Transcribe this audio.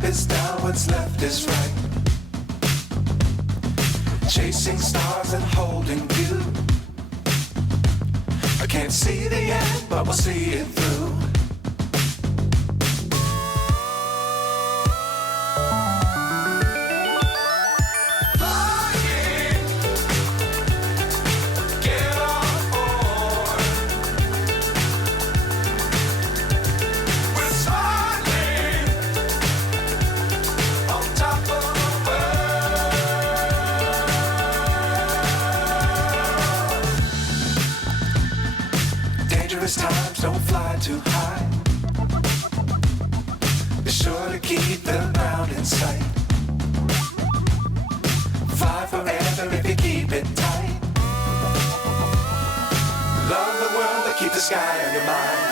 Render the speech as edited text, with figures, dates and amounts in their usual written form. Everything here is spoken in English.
up is down, what's left is right. Chasing stars and holding you. I can't see the end, but we'll see it through. Dangerous times, don't fly too high. Be sure to keep the ground in sight. Fly forever if you keep it tight. Love the world, but keep the sky on your mind.